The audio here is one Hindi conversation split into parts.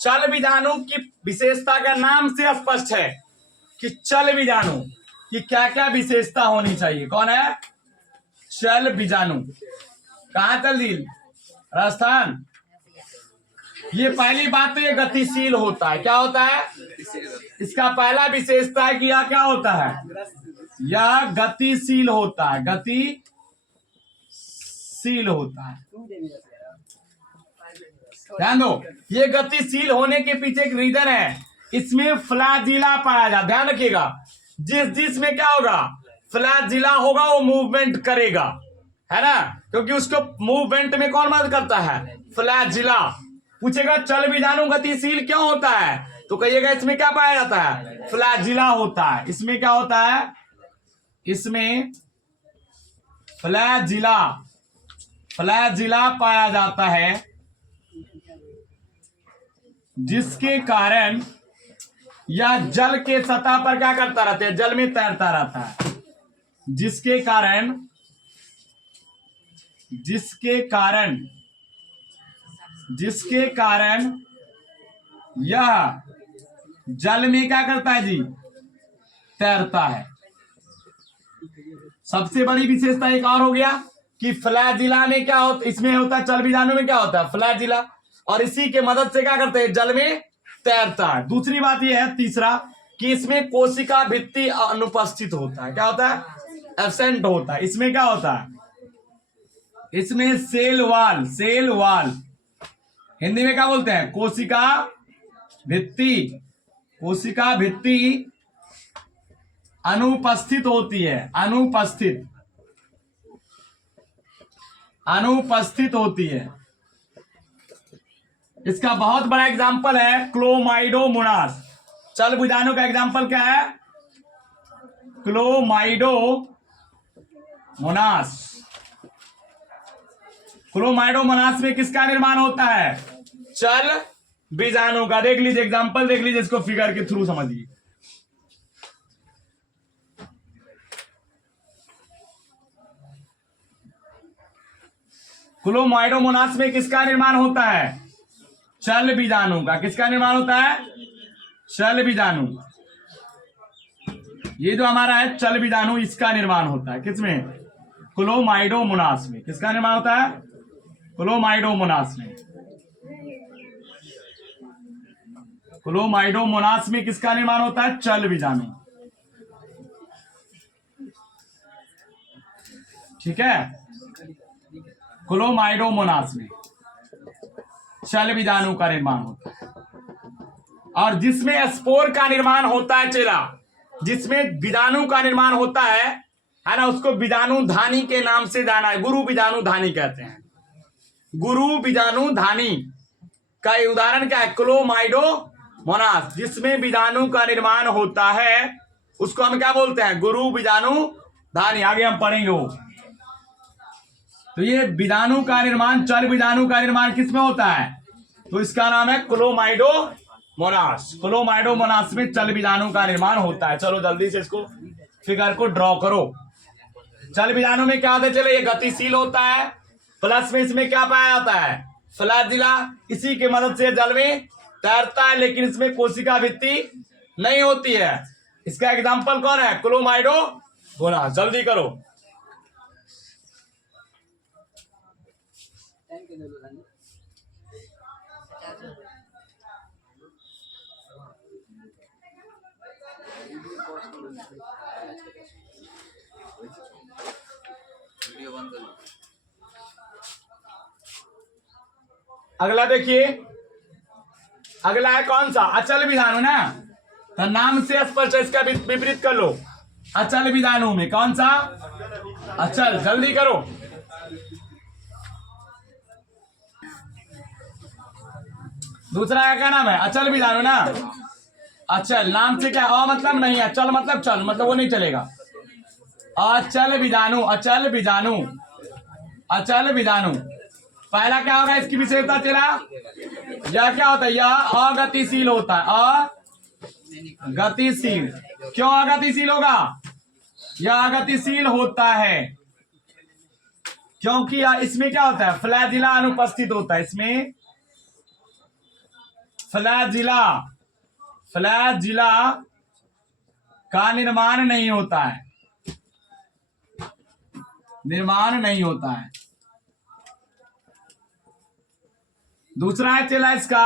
चल बीजाणु की विशेषता का नाम से स्पष्ट है कि चल बीजाणु की क्या क्या विशेषता होनी चाहिए। कौन है? चल बीजाणु। कहाँ तल्लील? राजस्थान। ये पहली बात तो ये गतिशील होता है। क्या होता है? इसका पहला विशेषता है कि यह क्या होता है? यह गतिशील होता है। गतिशील होता है। ध्यान दो, ये गतिशील होने के पीछे एक रीजन है। इसमें फ्लैजिला पाया जाता है। ध्यान रखिएगा, जिसमें क्या होगा? फ्लैजिला होगा वो मूवमेंट करेगा, है ना, क्योंकि उसको मूवमेंट में कौन मदद करता है? फ्लैजिला। पूछेगा चल बीजाणु गतिशील क्यों होता है, तो कहिएगा इसमें क्या पाया जाता है? फ्लैजिला होता है। इसमें क्या होता है? इसमें फ्लैजिला पाया जाता है, जिसके कारण यह जल के सतह पर क्या करता रहता है? जल में तैरता रहता है। जिसके कारण यह जल में क्या करता है जी? तैरता है। सबसे बड़ी विशेषता एक और हो गया कि फ्लैजिला में क्या होता, इसमें होता है, चल बीजाणु में क्या होता है? फ्लैजिला, और इसी के मदद से क्या करते हैं? जल में तैरता है। दूसरी बात यह है, तीसरा, कि इसमें कोशिका भित्ति अनुपस्थित होता है। क्या होता है? एब्सेंट होता है। इसमें क्या होता है? इसमें सेल वाल हिंदी में क्या बोलते हैं? कोशिका भित्ति अनुपस्थित होती है। अनुपस्थित होती है। इसका बहुत बड़ा एग्जांपल है क्लोमाइडोमोनास। चल बीजाणु का एग्जांपल क्या है? क्लोमाइडोमोनास में किसका निर्माण होता है? चल बीजाणु का। देख लीजिए एग्जांपल, देख लीजिए, इसको फिगर के थ्रू समझिए। क्लोमाइडोमोनास में किसका निर्माण होता है? चल बीजाणु का। किसका निर्माण होता है? चल बीजाणु। ये जो हमारा है चल बीजाणु, इसका निर्माण होता है। किसमें? क्लोमाइडोमोनास में। किसका निर्माण होता है? क्लोमाइडोमोनास में किसका निर्माण होता है? चल बीजाणु। ठीक है, क्लोमाइडोमोनास में चल बीजाणु का निर्माण होता है। और जिसमें स्पोर का निर्माण होता है चेला, जिसमें बीजाणु का निर्माण होता है ना, उसको बीजाणु धानी के नाम से जाना है। गुरु बीजाणु धानी कहते हैं। गुरु बीजाणु धानी का उदाहरण क्या है? क्लोमाइडोमोनास। जिसमें बीजाणु का निर्माण होता है उसको हम क्या बोलते हैं? गुरु बीजाणु धानी। आगे हम पढ़ेंगे वो। तो ये बीजाणु का निर्माण, चल बीजाणु का निर्माण किसमें होता है? तो इसका नाम है क्लोमाइडोमोनास। क्लोमाइडोमोनास में चल बीजाणु का निर्माण होता है। चलो जल्दी से इसको फिगर को ड्रॉ करो। चल बीजाणु में क्या होता है? चले, ये गतिशील होता है, प्लस में इसमें क्या पाया जाता है? फ्लैजिला। इसी के मदद से जल में तैरता है, लेकिन इसमें कोशिका भित्ति नहीं होती है। इसका एग्जाम्पल कौन है? क्लोमाइडोमोनास। जल्दी करो। अगला देखिए, अगला है कौन सा? अचल बीजाणु ना, तो नाम से स्पष्ट है। इसका विपरीत कर लो। अचल बीजाणु में कौन सा? अचल। जल्दी करो। दूसरा क्या नाम है? अचल बीजाणु ना। अचल नाम से क्या? अ मतलब नहीं है, चल मतलब चल, मतलब वो नहीं चलेगा। अचल बीजाणु। पहला क्या होगा इसकी विशेषता चला? यह क्या होता है? यह अगतिशील होता है। अगतिशील। क्यों अगतिशील होगा? यह अगतिशील होता है क्योंकि इसमें क्या होता है? फ्लैजिला अनुपस्थित होता है। इसमें फ्लैजिला, फ्लैजिला का निर्माण नहीं होता है, निर्माण नहीं होता है। दूसरा है चेला इसका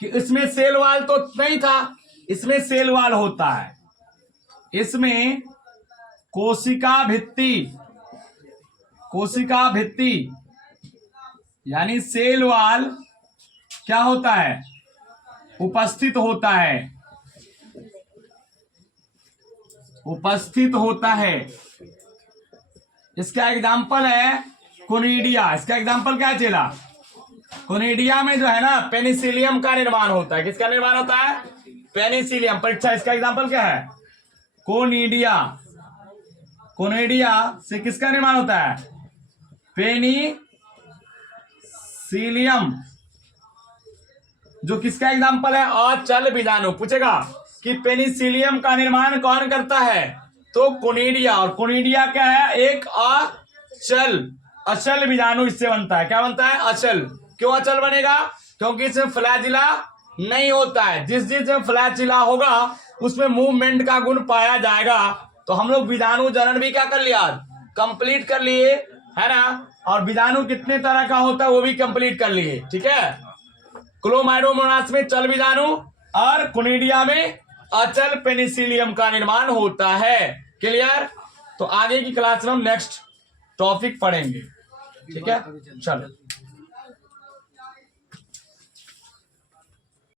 कि इसमें सेल वाल तो नहीं था, इसमें सेल वाल होता है। इसमें कोशिका भित्ति, कोशिका भित्ति यानी सेल वाल क्या होता है, उपस्थित होता है, उपस्थित होता है। इसका एग्जाम्पल है कोनिडिया। इसका एग्जाम्पल क्या है चेला? कोनिडिया में जो है ना पेनिसिलियम का निर्माण होता है। किसका निर्माण होता है? पेनिसिलियम। परीक्षा इसका एग्जाम्पल क्या है? कोनिडिया। कोनिडिया से किसका निर्माण होता है? पेनिसिलियम, जो किसका एग्जाम्पल है? अचल बीजाणु। पूछेगा कि पेनिसिलियम का निर्माण कौन करता है, तो कोनिडिया। और कोनिडिया क्या है? एक अचल बीजाणु इससे बनता है। क्या बनता है? अचल। क्यों अचल बनेगा? क्योंकि इसमें फ्लैजिला नहीं होता है। जिस में फ्लैजिला होगा उसमें मूवमेंट का गुण पाया जाएगा। तो हम लोग बीजाणु जनन भी क्या कर लिया? कंप्लीट कर लिए, है ना। और बीजाणु कितने तरह का होता है वो भी कंप्लीट कर लिए। ठीक है, क्लोमाइडोमोनास में चल बीजाणु और कोनिडिया में अचल पेनिसिलियम का निर्माण होता है। क्लियर? तो आगे की क्लास में हम नेक्स्ट टॉपिक पढ़ेंगे। ठीक है, चलो।